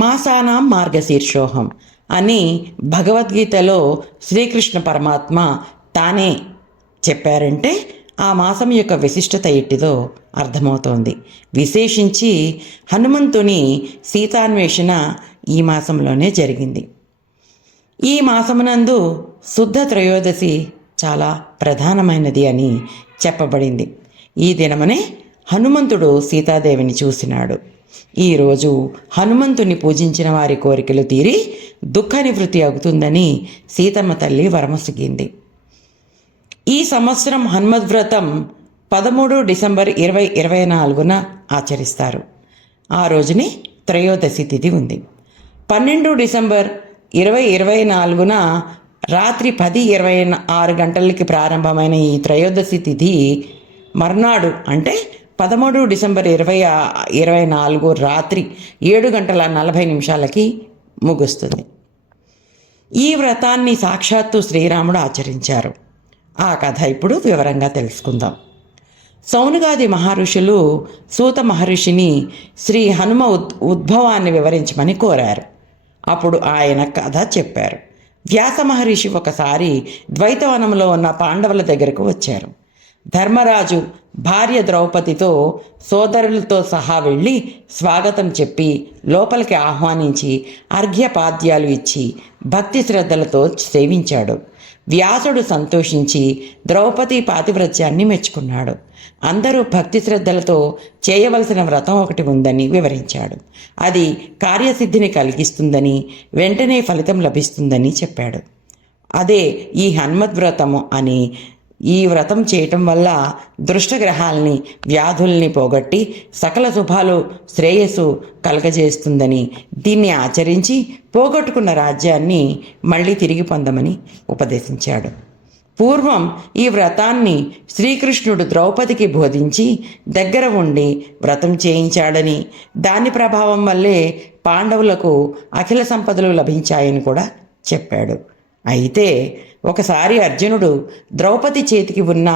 మాసానాం మార్గశీర్షోహం అని భగవద్గీతలో శ్రీకృష్ణ పరమాత్మ తానే చెప్పారంటే ఆ మాసం యొక్క విశిష్టత ఎట్టిదో అర్థమవుతోంది. విశేషించి హనుమంతుని సీతాన్వేషణ ఈ మాసంలోనే జరిగింది. ఈ మాసమునందు శుద్ధ త్రయోదశి చాలా ప్రధానమైనది అని చెప్పబడింది. ఈ దినమనే హనుమంతుడు సీతాదేవిని చూసినాడు. ఈరోజు హనుమంతుని పూజించిన వారి కోరికలు తీరి దుఃఖ నివృత్తి అవుతుందని సీతమ్మ తల్లి వరమసిగింది. ఈ సంవత్సరం హనుమద్వ్రతం 13 డిసెంబర్ 2024 ఆచరిస్తారు. ఆ రోజుని త్రయోదశి తిథి ఉంది. 12 డిసెంబర్ 2024 రాత్రి 10:26 గంటలకి ప్రారంభమైన ఈ త్రయోదశి తిథి మర్నాడు అంటే 13 డిసెంబర్ 2024 రాత్రి 7:40 ముగుస్తుంది. ఈ వ్రతాన్ని సాక్షాత్తు శ్రీరాముడు ఆచరించారు. ఆ కథ ఇప్పుడు వివరంగా తెలుసుకుందాం. సౌనకాది మహర్షులు సూత మహర్షిని శ్రీ హనుమ ఉద్భవాన్ని వివరించమని కోరారు. అప్పుడు ఆయన కథ చెప్పారు. వ్యాస మహర్షి ఒకసారి ద్వైతవనంలో ఉన్న పాండవుల దగ్గరకు వచ్చారు. ధర్మరాజు భార్య ద్రౌపదితో సోదరులతో సహా వెళ్ళి స్వాగతం చెప్పి లోపలికి ఆహ్వానించి అర్ఘ్యపాద్యాలు ఇచ్చి భక్తి శ్రద్ధలతో సేవించాడు. వ్యాసుడు సంతోషించి ద్రౌపది పాతివ్రత్యాన్ని మెచ్చుకున్నాడు. అందరూ భక్తి శ్రద్ధలతో చేయవలసిన వ్రతం ఒకటి ఉందని వివరించాడు. అది కార్యసిద్ధిని కలిగిస్తుందని, వెంటనే ఫలితం లభిస్తుందని చెప్పాడు. అదే ఈ హనుమద్వ్రతము అని. ఈ వ్రతం చేయటం వల్ల దృష్టగ్రహాల్ని, వ్యాధుల్ని పోగొట్టి సకల శుభాలు, శ్రేయస్సు కలగజేస్తుందని, దీన్ని ఆచరించి పోగొట్టుకున్న రాజ్యాన్ని మళ్ళీ తిరిగి పొందమని ఉపదేశించాడు. పూర్వం ఈ వ్రతాన్ని శ్రీకృష్ణుడు ద్రౌపదికి బోధించి దగ్గర ఉండి వ్రతం చేయించాడని, దాని ప్రభావం వల్లే పాండవులకు అఖిల సంపదలు లభించాయని కూడా చెప్పాడు. అయితే ఒకసారి అర్జునుడు ద్రౌపది చేతికి ఉన్న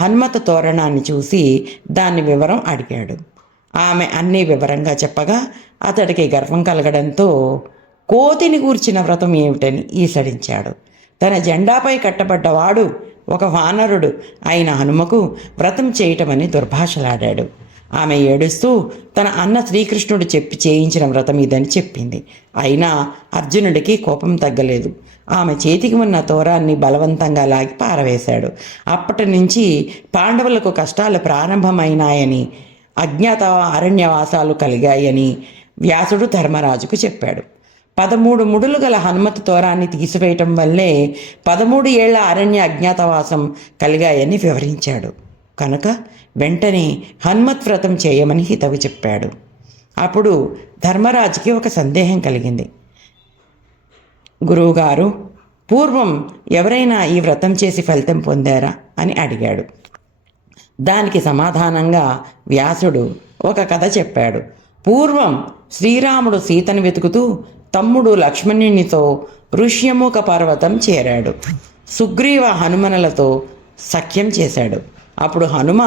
హనుమత తోరణాన్ని చూసి దాని వివరం అడిగాడు. ఆమె అన్నీ వివరంగా చెప్పగా అతడికి గర్వం కలగడంతో కోతిని గూర్చిన వ్రతం ఏమిటని ఈసడించాడు. తన జెండాపై కట్టబడ్డవాడు ఒక వానరుడు అయిన హనుమకు వ్రతం చేయటమని దుర్భాషలాడాడు. ఆమె ఏడుస్తూ తన అన్న శ్రీకృష్ణుడు చెప్పి చేయించిన వ్రతం ఇదని చెప్పింది. అయినా అర్జునుడికి కోపం తగ్గలేదు. ఆమె చేతికి ఉన్న తోరాన్ని బలవంతంగా లాగి పారవేశాడు. అప్పటి నుంచి పాండవులకు కష్టాలు ప్రారంభమైనాయని, అజ్ఞాత అరణ్యవాసాలు కలిగాయని వ్యాసుడు ధర్మరాజుకు చెప్పాడు. 13 ముడులు గల హనుమత తోరాన్ని తీసివేయటం వల్లే 13 ఏళ్ల అరణ్య అజ్ఞాతవాసం కలిగాయని వివరించాడు. కనుక వెంటనే హనుమత్ వ్రతం చేయమని హితవు చెప్పాడు. అప్పుడు ధర్మరాజుకి ఒక సందేహం కలిగింది. గురువుగారు, పూర్వం ఎవరైనా ఈ వ్రతం చేసి ఫలితం పొందారా అని అడిగాడు. దానికి సమాధానంగా వ్యాసుడు ఒక కథ చెప్పాడు. పూర్వం శ్రీరాముడు సీతను వెతుకుతూ తమ్ముడు లక్ష్మణునితో ఋష్యముఖ పర్వతం చేరాడు. సుగ్రీవ హనుమనులతో సఖ్యం చేశాడు. అప్పుడు హనుమ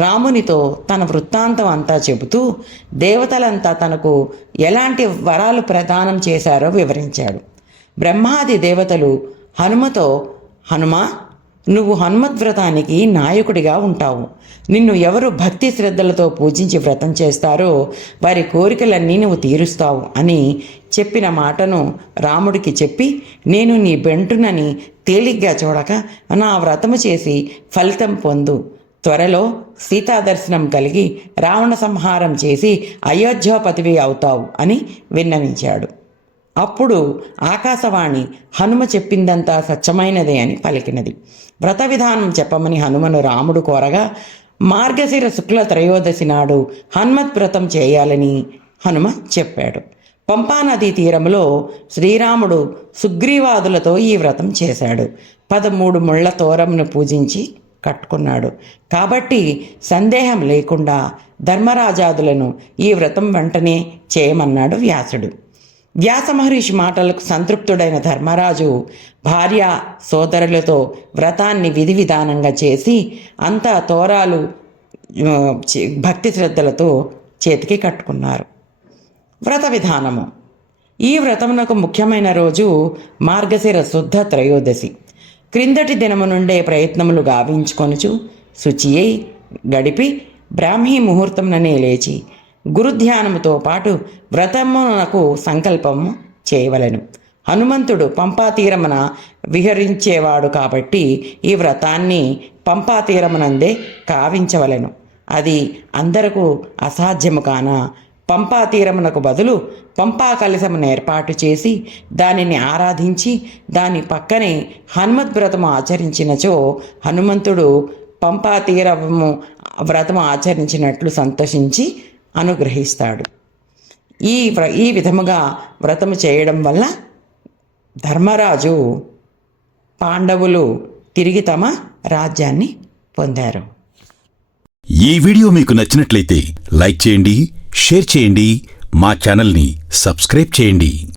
రామునితో తన వృత్తాంతం అంతా చెబుతూ దేవతలంతా తనకు ఎలాంటి వరాలు ప్రదానం చేశారో వివరించాడు. బ్రహ్మాది దేవతలు హనుమతో, హనుమ, నువ్వు హనుమద్వ్రతానికి నాయకుడిగా ఉంటావు. నిన్ను ఎవరు భక్తి శ్రద్ధలతో పూజించి వ్రతం చేస్తారో వారి కోరికలన్నీ నువ్వు తీరుస్తావు అని చెప్పిన మాటను రాముడికి చెప్పి, నేను నీ బెంటునని తేలిగ్గా చూడక నా వ్రతము చేసి ఫలితం పొందు. త్వరలో సీతాదర్శనం కలిగి రావణ సంహారం చేసి అయోధ్యాపతివి అవుతావు అని విన్నవించాడు. అప్పుడు ఆకాశవాణి హనుమ చెప్పిందంతా సత్యమైనదే అని పలికినది. వ్రత విధానం చెప్పమని హనుమను రాముడు కోరగా మార్గశిర శుక్ల త్రయోదశి నాడు హనుమత్ వ్రతం చేయాలని హనుమ చెప్పాడు. పంపానదీ తీరంలో శ్రీరాముడు సుగ్రీవాదులతో ఈ వ్రతం చేశాడు. 13 ముళ్ల తోరంను పూజించి కట్టుకున్నాడు. కాబట్టి సందేహం లేకుండా ధర్మరాజాదులను ఈ వ్రతం వెంటనే చేయమన్నాడు వ్యాసుడు. వ్యాస మహర్షి మాటలకు సంతృప్తుడైన ధర్మరాజు భార్య సోదరులతో వ్రతాన్ని విధి విధానంగా చేసి అంతా తోరాలు భక్తి శ్రద్ధలతో చేతికి కట్టుకున్నారు. వ్రత విధానము. ఈ వ్రతమునకు ముఖ్యమైన రోజు మార్గశిర శుద్ధ త్రయోదశి. క్రిందటి దినము నుండే ప్రయత్నములు గావించుకొనుచు శుచి అయి గడిపి బ్రాహ్మీ ముహూర్తముననే లేచి గురుధ్యానముతో పాటు వ్రతమునకు సంకల్పము చేయవలెను. హనుమంతుడు పంపాతీరమున విహరించేవాడు కాబట్టి ఈ వ్రతాన్ని పంపాతీరమునందే కావించవలెను. అది అందరకు అసాధ్యము కాన పంపాతీరమునకు బదులు పంపా కలశమును ఏర్పాటు చేసి దానిని ఆరాధించి దాని పక్కనే హనుమద్వ్రతము ఆచరించినచో హనుమంతుడు పంపాతీరము వ్రతము ఆచరించినట్లు సంతోషించి అనుగ్రహిస్తాడు. ఈ విధముగా వ్రతము చేయడం వల్ల ధర్మరాజు పాండవులు తిరిగి తమ రాజ్యాన్ని పొందారు. ఈ వీడియో మీకు నచ్చినట్లయితే లైక్ చేయండి, షేర్ చేయండి, మా ఛానల్ని సబ్స్క్రైబ్ చేయండి.